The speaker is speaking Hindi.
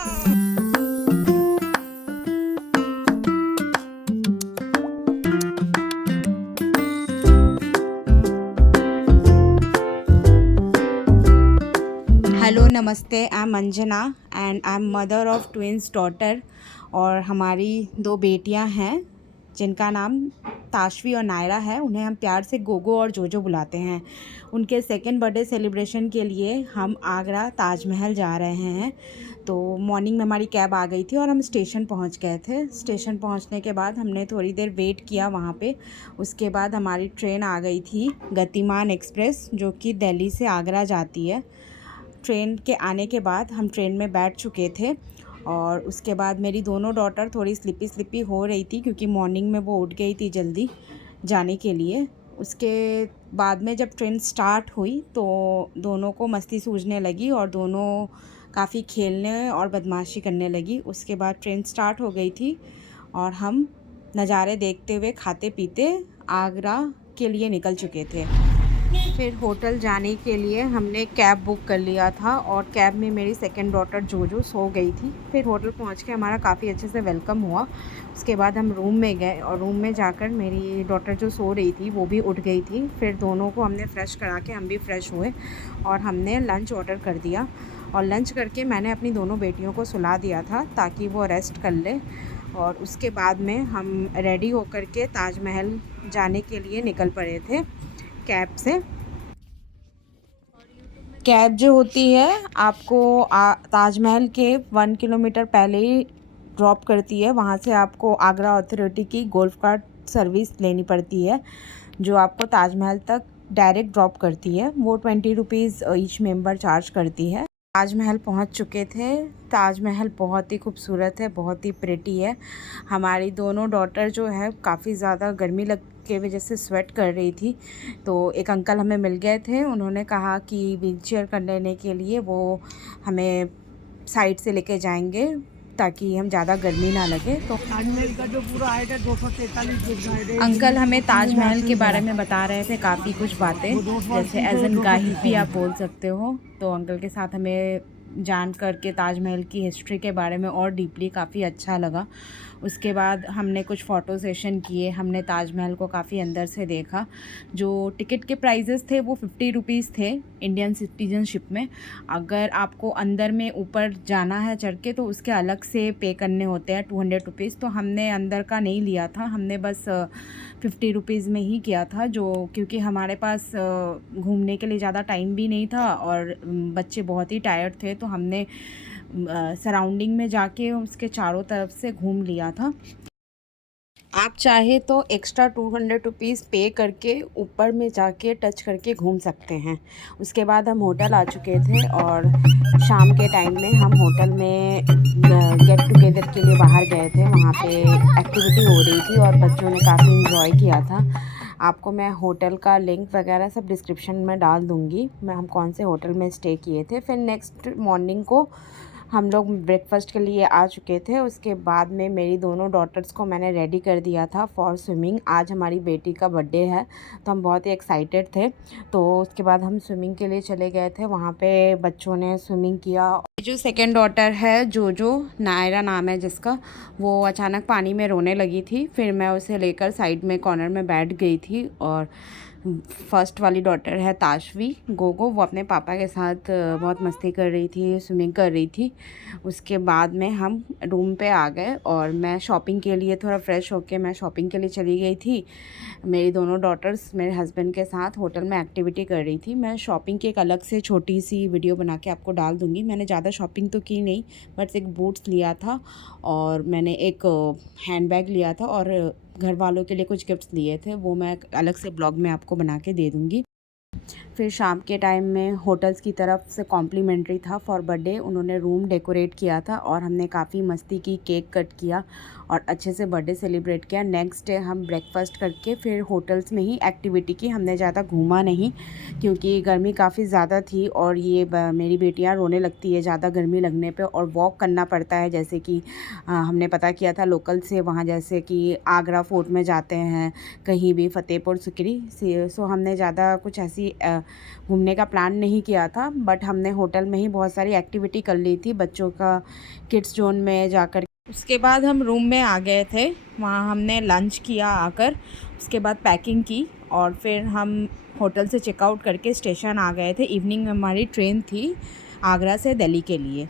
हेलो नमस्ते, I am Anjana and I am mother of twins daughter. और हमारी दो बेटियां हैं जिनका नाम ताशवी और नायरा है। उन्हें हम प्यार से गोगो और जोजो बुलाते हैं। उनके सेकंड बर्थडे सेलिब्रेशन के लिए हम आगरा ताजमहल जा रहे हैं। तो मॉर्निंग में हमारी कैब आ गई थी और हम स्टेशन पहुंच गए थे। स्टेशन पहुंचने के बाद हमने थोड़ी देर वेट किया वहां पे। उसके बाद हमारी ट्रेन आ गई थी, गतिमान एक्सप्रेस, जो कि दिल्ली से आगरा जाती है। ट्रेन के आने के बाद हम ट्रेन में बैठ चुके थे और उसके बाद मेरी दोनों डॉटर थोड़ी स्लिपी हो रही थी क्योंकि मॉर्निंग में वो उठ गई थी जल्दी जाने के लिए। उसके बाद में जब ट्रेन स्टार्ट हुई तो दोनों को मस्ती सूझने लगी और दोनों काफ़ी खेलने और बदमाशी करने लगी। उसके बाद ट्रेन स्टार्ट हो गई थी और हम नज़ारे देखते हुए खाते पीते आगरा के लिए निकल चुके थे। फिर होटल जाने के लिए हमने कैब बुक कर लिया था और कैब में मेरी सेकंड डॉटर जोजो सो गई थी। फिर होटल पहुंच के हमारा काफ़ी अच्छे से वेलकम हुआ। उसके बाद हम रूम में गए और रूम में जाकर मेरी डॉटर जो सो रही थी वो भी उठ गई थी। फिर दोनों को हमने फ़्रेश करा के हम भी फ़्रेश हुए और हमने लंच ऑर्डर कर दिया। और लंच करके मैंने अपनी दोनों बेटियों को सुला दिया था ताकि वो रेस्ट कर ले। और उसके बाद में हम रेडी होकर के ताजमहल जाने के लिए निकल पड़े थे कैब से। कैब जो होती है आपको ताजमहल के 1 किलोमीटर पहले ही ड्रॉप करती है। वहाँ से आपको आगरा अथॉरिटी की गोल्फ कार्ट सर्विस लेनी पड़ती है जो आपको ताजमहल तक डायरेक्ट ड्रॉप करती है। वो 20 रुपीज़ ईच मेंबर चार्ज करती है। ताजमहल पहुंच चुके थे। ताजमहल बहुत ही खूबसूरत है, बहुत ही प्रिटी है। हमारी दोनों डॉटर जो है काफ़ी ज़्यादा गर्मी लग के वजह से स्वेट कर रही थी। तो एक अंकल हमें मिल गए थे, उन्होंने कहा कि व्हीलचेयर कर लेने के लिए वो हमें साइड से लेके जाएंगे ताकि हम ज़्यादा गर्मी ना लगे। तो ताजमहल का जो पूरा हाइट है 243 फीट का हाइट है। अंकल हमें ताजमहल के बारे में बता रहे थे काफ़ी कुछ बातें, जैसे एज एन गाइड भी आप बोल सकते हो। तो अंकल के साथ हमें जान करके ताजमहल की हिस्ट्री के बारे में और डीपली काफ़ी अच्छा लगा। उसके बाद हमने कुछ फ़ोटो सेशन किए, हमने ताजमहल को काफ़ी अंदर से देखा। जो टिकट के प्राइजेस थे वो 50 रुपीज़ थे इंडियन सिटीजनशिप में। अगर आपको अंदर में ऊपर जाना है चढ़ के तो उसके अलग से पे करने होते हैं 200 रुपीज़। तो हमने अंदर का नहीं लिया था, हमने बस 50 रुपीज़ में ही किया था, जो क्योंकि हमारे पास घूमने के लिए ज़्यादा टाइम भी नहीं था और बच्चे बहुत ही टायर्ड थे। तो हमने सराउंडिंग में जाके उसके चारों तरफ से घूम लिया था। आप चाहे तो एक्स्ट्रा 200 रुपीज़ पे करके ऊपर में जाके टच करके घूम सकते हैं। उसके बाद हम होटल आ चुके थे और शाम के टाइम में हम होटल में गेट टुगेदर के लिए बाहर गए थे। वहाँ पे एक्टिविटी हो रही थी और बच्चों ने काफ़ी इन्जॉय किया था। आपको मैं होटल का लिंक वगैरह सब डिस्क्रिप्शन में डाल दूँगी, हम कौन से होटल में स्टे किए थे। फिर नेक्स्ट मॉर्निंग को हम लोग ब्रेकफास्ट के लिए आ चुके थे। उसके बाद में मेरी दोनों डॉटर्स को मैंने रेडी कर दिया था फॉर स्विमिंग। आज हमारी बेटी का बर्थडे है तो हम बहुत ही एक्साइटेड थे। तो उसके बाद हम स्विमिंग के लिए चले गए थे, वहाँ पे बच्चों ने स्विमिंग किया। जो सेकंड डॉटर है जोजो, नायरा नाम है जिसका, वो अचानक पानी में रोने लगी थी। फिर मैं उसे लेकर साइड में कॉर्नर में बैठ गई थी। और फर्स्ट वाली डॉटर है ताशवी गोगो, वो अपने पापा के साथ बहुत मस्ती कर रही थी, स्विमिंग कर रही थी। उसके बाद में हम रूम पे आ गए और मैं शॉपिंग के लिए थोड़ा फ्रेश होके मैं शॉपिंग के लिए चली गई थी। मेरी दोनों डॉटर्स मेरे हस्बैंड के साथ होटल में एक्टिविटी कर रही थी। मैं शॉपिंग की एक अलग से छोटी सी वीडियो बना के आपको डाल दूँगी। मैंने ज़्यादा शॉपिंग तो की नहीं, बस एक बूट्स लिया था और मैंने एक हैंडबैग लिया था और घर वालों के लिए कुछ गिफ्ट्स लिए थे, वो मैं अलग से ब्लॉग में आपको बना के दे दूँगी। फिर शाम के टाइम में होटल्स की तरफ से कॉम्प्लीमेंट्री था फॉर बर्थडे, उन्होंने रूम डेकोरेट किया था और हमने काफ़ी मस्ती की, केक कट किया और अच्छे से बर्थडे सेलिब्रेट किया। नेक्स्ट डे हम ब्रेकफास्ट करके फिर होटल्स में ही एक्टिविटी की, हमने ज़्यादा घूमा नहीं क्योंकि गर्मी काफ़ी ज़्यादा थी और ये मेरी बेटियां रोने लगती है ज़्यादा गर्मी लगने पे और वॉक करना पड़ता है। जैसे कि हमने पता किया था लोकल से, वहाँ जैसे कि आगरा फोर्ट में जाते हैं, कहीं भी फतेहपुर सिकरी से, सो हमने ज़्यादा कुछ ऐसी घूमने का प्लान नहीं किया था, बट हमने होटल में ही बहुत सारी एक्टिविटी कर ली थी बच्चों का किड्स जोन में जाकर। उसके बाद हम रूम में आ गए थे, वहाँ हमने लंच किया आकर, उसके बाद पैकिंग की और फिर हम होटल से चेकआउट करके स्टेशन आ गए थे। इवनिंग में हमारी ट्रेन थी आगरा से दिल्ली के लिए।